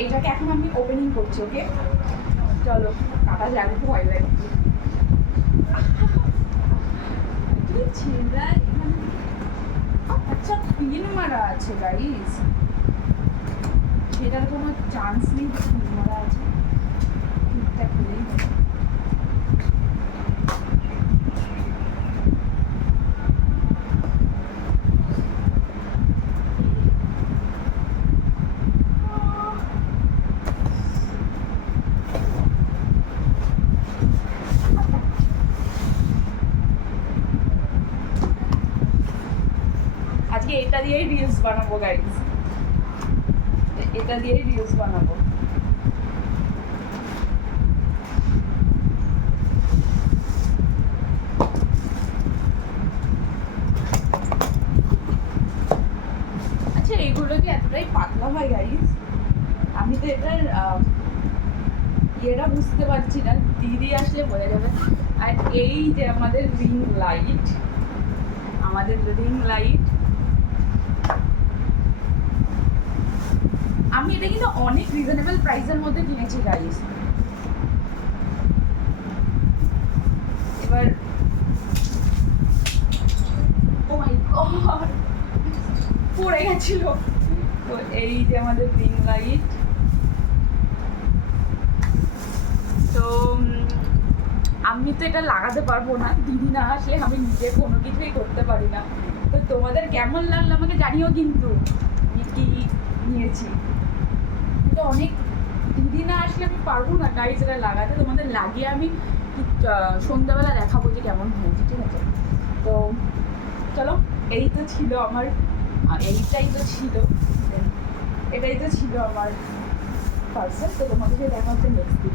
এইটাকে এখন আমি ওপেনিং করছি। ওকে চলো, কাটা যাবে, ভয় লাগে। ছেঁড়া এখানে আচ্ছা পিন মারা আছে গাইস, সেটার কোনো চান্স নেই। পিন মারা আছে, পিনটা খুলেই হবে। আজকে এটা দিয়েই রিলস বানাবো গাইস, এটা দিয়েই রিলস বানাবো। আচ্ছা এইগুলো কি এতটাই পাতলা হয় গাইস? আমি তো এটার ইয়েটা বুঝতে পারছি না, দিদি আসলে বোঝা যাবে। আর এই যে আমাদের রিং লাইট, আমি এটা কিন্তু অনেক রিজনেবল প্রাইসের মধ্যে কিনেছি গাইস। এবার ও মাই গড পড়ে গেছিল। তো এই যে আমাদের রিং লাইট, তো আমি তো এটা লাগাতে পারবো না, দিদি না আসলে আমি নিজে কোনো কিছুই করতে পারি না। তো তোমাদের কেমন লাগলো আমাকে জানিও কিন্তু, আমি কি নিয়েছি। তো অনেক, দিদি না আসলে আমি পারবো না গাইজ এটা লাগাতে। তোমাদের লাগিয়ে আমি সন্ধ্যাবেলা দেখাবো যে কেমন হয়েছে, ঠিক আছে? তো চলো, এই তো ছিল আমার, এটাই তো ছিল আমার পার্সেল। তো তোমাদের সাথে দেখা হচ্ছে নেক্সট দিন।